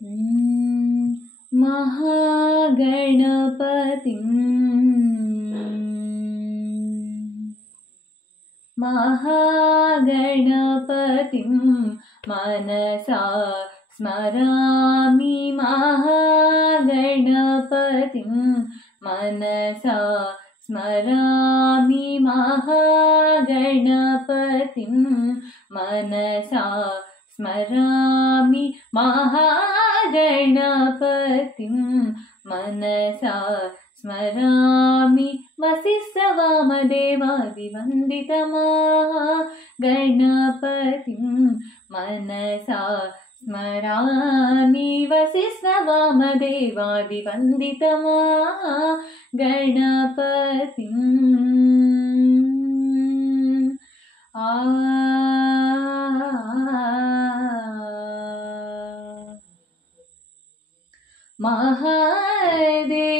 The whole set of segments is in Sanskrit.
महागणपतिं मनसा स्मरामि महागणपतिं मनसा स्मरामि महागणपतिं मनसा स्मरामि महागणपतिं मनसा स्मरामि वसिष्ठवामदेवादिवन्दितमहागणपतिं मनसा स्मरामि वसिष्ठवामदेवादिवन्दितमहागणपतिं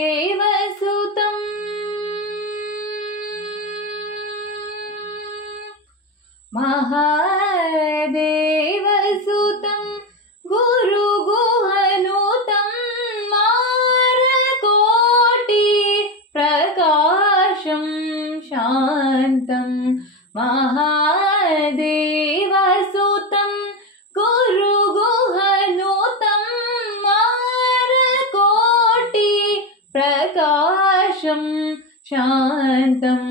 महादेवसुतं महादेवसुतं गुरुगुहनुतं मारकोटि प्रकाशं शान्तं महादेवसुतं गुरुगुहनुतं मारकोटि प्रकाशं शान्तं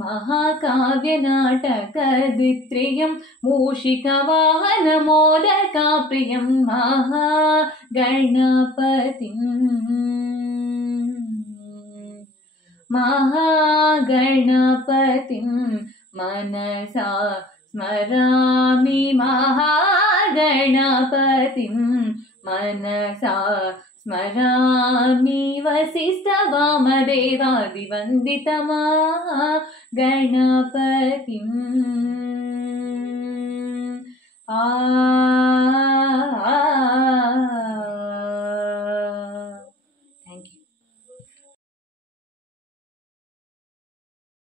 महाकाव्यनाटकद्वित्रियं मूषिकवाहनमोदकाप्रियं महागणपतिं मनसा स्मरामि महागणपतिं मनसा स्मरामि वसिष्ठवामदेवादिवन्दितमहागणपतिं